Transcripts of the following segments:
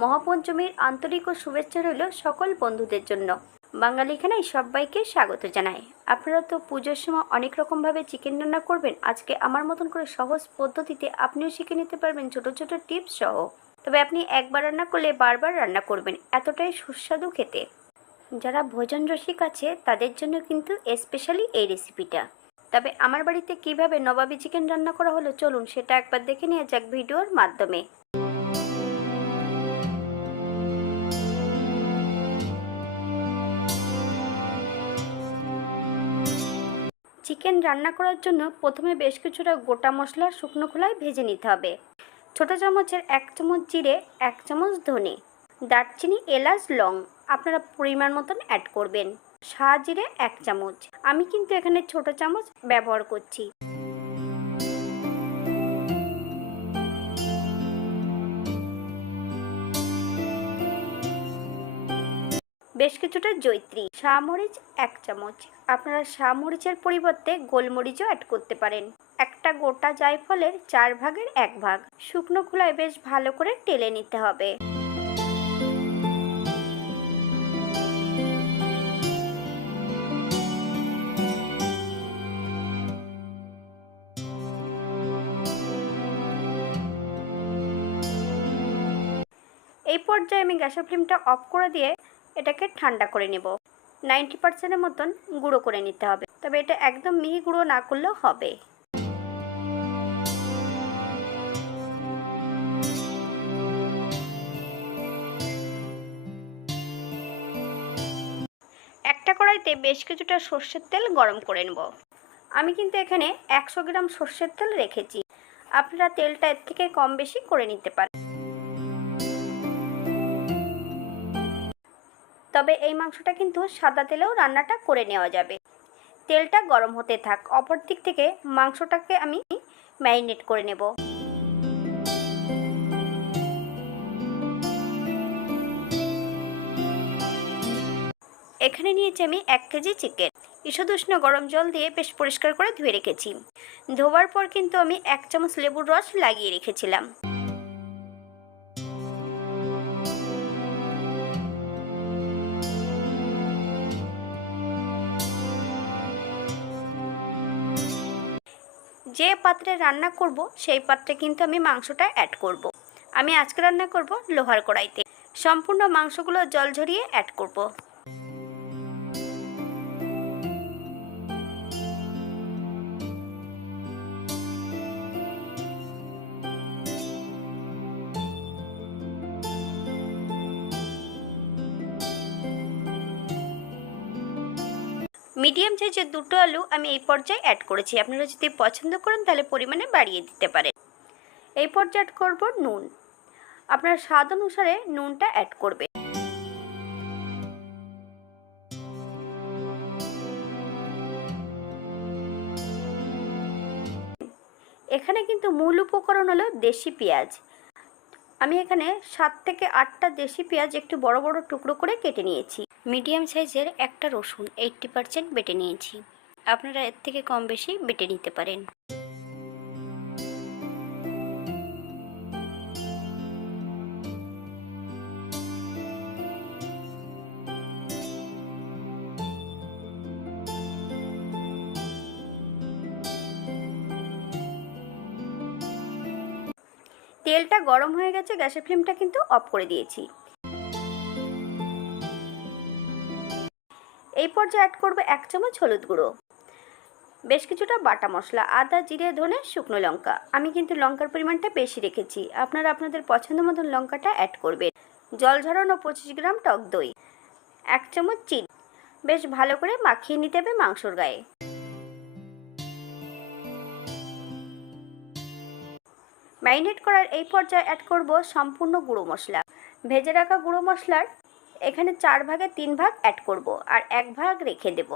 মহাপঞ্চমীর আন্তরিক ও শুভেচ্ছা রইল সকল বন্ধুদের জন্য। বাঙালি খানায় সবাইকে স্বাগত জানাই। আপনারা তো পুজোর সময় অনেক রকমভাবে চিকেন রান্না করবেন। আজকে আমার মতন করে সহজ পদ্ধতিতে আপনিও শিখে নিতে পারবেন ছোট ছোট টিপস সহ। তবে আপনি একবার রান্না করলে বারবার রান্না করবেন, এতটাই সুস্বাদু খেতে। যারা ভোজন রসিক আছে তাদের জন্য কিন্তু স্পেশালি এই রেসিপিটা। তবে আমার বাড়িতে কিভাবে নবাবী চিকেন রান্না করা হলো চলুন সেটা একবার দেখে নেওয়া যাক ভিডিওর মাধ্যমে। চিকেন রান্না করার জন্য প্রথমে বেশ কিছুটা গোটা মশলা শুকনো খোলায় ভেজে নিতে হবে। ছোট চামচের 1 চামচ জিরে, 1 চামচ ধনে, দারচিনি, এলাচ, লং আপনারা পরিমাণ মতন অ্যাড করবেন। সাজিরে 1 চামচ, আমি কিন্তু এখানে ছোট চামচ ব্যবহার করছি। বেশ কিছুটা জয়িত্রী, শামরিচ 1 চামচ, আপনারা শামরিচের পরিবর্তে গোলমরিচও অ্যাড করতে পারেন। একটা গোটা জায়ফলের 4 ভাগের 1 ভাগ শুকনো খোলায় বেশ ভালো করে টেলে নিতে হবে। এই পর্যায়ে আমি গ্যাসের ফ্লেমটা অফ করে দিয়ে এটাকে ঠান্ডা করে নেব। 90%-এর মতন গুঁড়ো করে নিতে হবে, তবে এটা একদম মিহি গুঁড়ো না করলেও হবে। একটা কড়াইতে বেশ কিছুটা সর্ষের তেল গরম করে নেব। আমি কিন্তু এখানে 100 গ্রাম সর্ষের তেল রেখেছি, আপনারা তেলটা এর থেকে কম বেশি করে নিতে পারেন। তবে এই মাংসটা কিন্তু সাদা তেলেও রান্নাটা করে নেওয়া যাবে। তেলটা গরম হতে থাক, অপর দিক থেকে মাংসটাকে আমি ম্যারিনেট করে নেব। এখানে নিয়েছি আমি 1 কেজি চিকেন। ঈষদুষ্ণ গরম জল দিয়ে বেশ পরিষ্কার করে ধুয়ে রেখেছি। ধোয়ার পর কিন্তু আমি 1 চামচ লেবুর রস লাগিয়ে রেখেছিলাম। যে পাত্রে রান্না করব সেই পাত্রে কিন্তু আমি মাংসটা অ্যাড করব। আমি আজকে রান্না করব লোহার কড়াইতে। সম্পূর্ণ মাংসগুলো জল ঝরিয়ে অ্যাড করব। মিডিয়াম সাইজের 2টো আলু আমি এই পর্যায়ে অ্যাড করেছি, আপনারা যদি পছন্দ করেন তাহলে পরিমাণে বাড়িয়ে দিতে পারেন। এই পর্যায়ে অ্যাড করব নুন, আপনার স্বাদ অনুসারে নুনটা অ্যাড করবেন। এখানে কিন্তু মূল উপকরণ হলো দেশি পেঁয়াজ। আমি এখানে 7 থেকে 8টা দেশি পেঁয়াজ একটু বড় বড় টুকরো করে কেটে নিয়েছি। মিডিয়াম সাইজের একটা রসুন 80% বেটে নিয়েছি, আপনারা এর থেকে কম বেশি বেটে নিতে পারেন। তেলটা গরম হয়ে গেছে, গ্যাসের ফ্লেমটা কিন্তু অফ করে দিয়েছি। এই পর্যায়ে অ্যাড করব 1 চামচ হলুদ গুঁড়ো, বেশ কিছুটা বাটা মশলা, আদা, জিরে, ধনে, শুকনো লঙ্কা। আমি কিন্তু লঙ্কার পরিমাণটা বেশি রেখেছি, আপনারা আপনাদের পছন্দ মতন লঙ্কাটা অ্যাড করবেন। জল ঝরানো 25 গ্রাম টক দই, 1 চামচ চিনি, বেশ ভালো করে মাখিয়ে নিতে হবে মাংসর গায়ে। ম্যারিনেট করার এই পর্যায়ে অ্যাড করব সম্পূর্ণ গুঁড়ো মশলা। ভেজে রাখা গুঁড়ো মশলার এখানে 4 ভাগে 3 ভাগ অ্যাড করব আর 1 ভাগ রেখে দেব।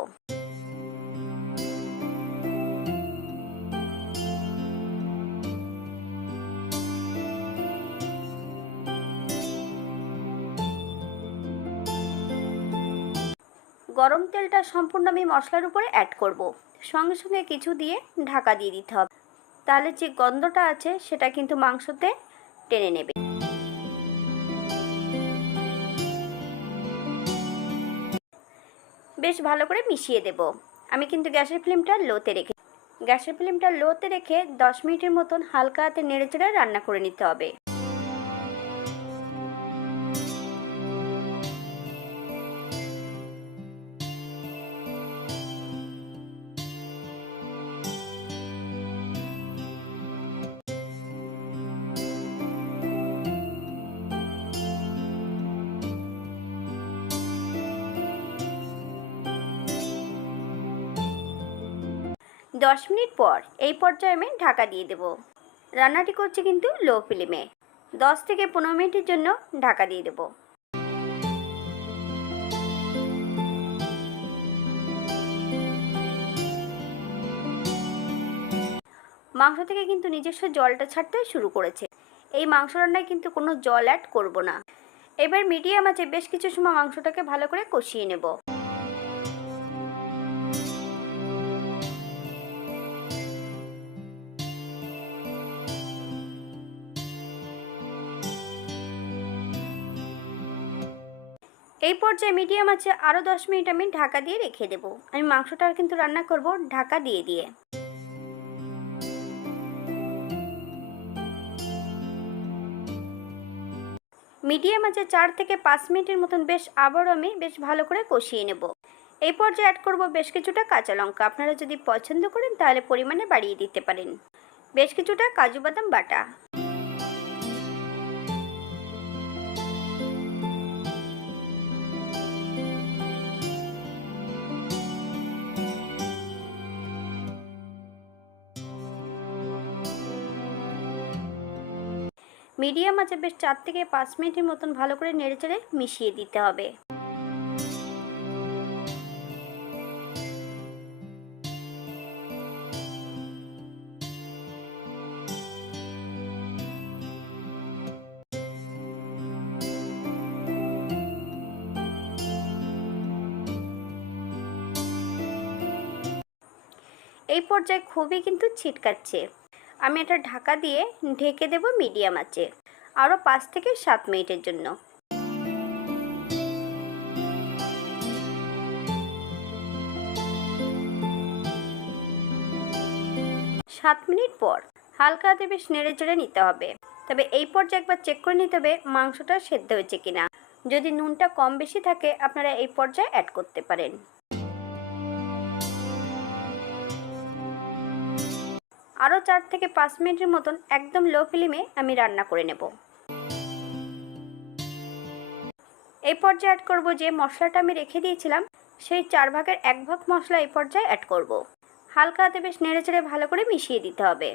গরম তেলটা সম্পূর্ণ আমি মশলার উপরে অ্যাড করব, সঙ্গে সঙ্গে কিছু দিয়ে ঢাকা দিয়ে দিতে হবে, তাহলে যে গন্ধটা আছে সেটা কিন্তু মাংসতে টেনে নেবে। বেশ ভালো করে মিশিয়ে দেব। আমি কিন্তু গ্যাসের ফ্লেমটা লোতে রেখে 10 মিনিটের মতন হালকা হাতে নেড়েচেড়ে রান্না করে নিতে হবে। 10 মিনিট পর এই পর্যায়ে আমি ঢাকা দিয়ে দেব। রান্নাটি করছি কিন্তু লো ফ্লেমে। 10 থেকে 15 মিনিটের জন্য ঢাকা দিয়ে দেব। মাংস থেকে কিন্তু নিজস্ব জলটা ছাড়তে শুরু করেছে। এই মাংস রান্নায় কিন্তু কোনো জল অ্যাড করব না। এবার মিডিয়াম আঁচে বেশ কিছু সময় মাংসটাকে ভালো করে কষিয়ে নেব। এই পর্যায়ে মিডিয়াম আঁচে আরও 10 মিনিট আমি ঢাকা দিয়ে রেখে দেব। আমি মাংসটা কিন্তু রান্না করব ঢাকা দিয়ে দিয়ে। মিডিয়াম আঁচে 4 থেকে 5 মিনিটের মতন আবারও আমি বেশ ভালো করে কষিয়ে নেব। এই পর্যায়ে অ্যাড করব বেশ কিছুটা কাঁচা লঙ্কা। আপনারা যদি পছন্দ করেন তাহলে পরিমাণে বাড়িয়ে দিতে পারেন। বেশ কিছুটা কাজু বাদাম বাটা, মিডিয়াম আঁচে বেশ 4 থেকে 5 মিনিটের মতন ভালো করে নেড়েচেড়ে মিশিয়ে দিতে হবে। এই পর্যায়ে খুবই কিন্তু ছিটকাচ্ছে। আমি এটা ঢাকা দিয়ে ঢেকে দেব মিডিয়াম আঁচে আরও 5 থেকে 7 মিনিটের জন্য। 7 মিনিট পর হালকা হাতে বেশ নেড়ে চেড়ে নিতে হবে। তবে এই পর্যায়ে একবার চেক করে নিতে হবে মাংসটা সেদ্ধ হয়েছে কিনা। যদি নুনটা কম বেশি থাকে আপনারা এই পর্যায়ে অ্যাড করতে পারেন। আরও 4 থেকে 5 মিনিটের মতন একদম লো ফ্লেমে আমি রান্না করে নেব। এই পর্যায়ে অ্যাড করব যে মশলাটা আমি রেখে দিয়েছিলাম, সেই 1/4 মশলা এই পর্যায়ে অ্যাড করব। হালকা হাতে বেশ নেড়ে চেড়ে ভালো করে মিশিয়ে দিতে হবে।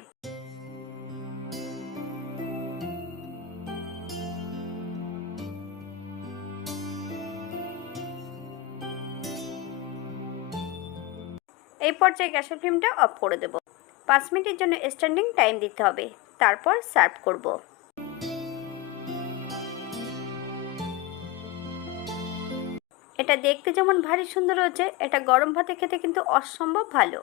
এই পর্যায়ে গ্যাসের ফ্লেমটা অফ করে দেব। 5 মিনিটের জন্য স্ট্যান্ডিং টাইম দিতে হবে, তারপর সার্ভ করব। এটা দেখতে যেমন ভারী সুন্দর হচ্ছে, এটা গরম ভাতে খেতে কিন্তু অসম্ভব ভালো।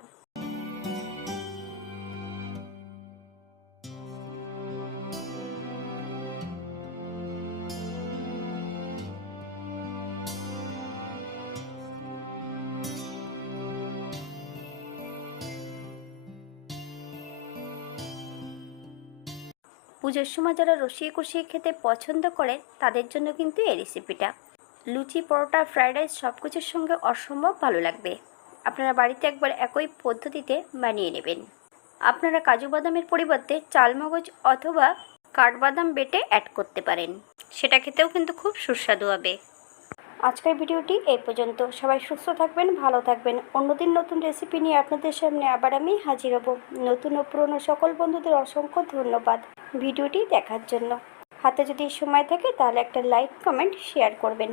পুজোর সময় যারা রসিয়ে কষিয়ে খেতে পছন্দ করে তাদের জন্য কিন্তু এই রেসিপিটা লুচি, পরোটা, ফ্রাইড রাইস সব কিছুর সঙ্গে অসম্ভব ভালো লাগবে। আপনারা বাড়িতে একবার একই পদ্ধতিতে বানিয়ে নেবেন। আপনারা কাজু বাদামের পরিবর্তে চালমগজ অথবা কাঠবাদাম বেটে অ্যাড করতে পারেন, সেটা খেতেও কিন্তু খুব সুস্বাদু হবে। আজকের ভিডিওটি এই পর্যন্ত। সবাই সুস্থ থাকবেন, ভালো থাকবেন। অন্যদিন নতুন রেসিপি নিয়ে আপনাদের সামনে আবার আমি হাজির হব। নতুন ও পুরনো সকল বন্ধুদের অসংখ্য ধন্যবাদ ভিডিওটি দেখার জন্য। হাতে যদি সময় থাকে তাহলে একটা লাইক, কমেন্ট, শেয়ার করবেন।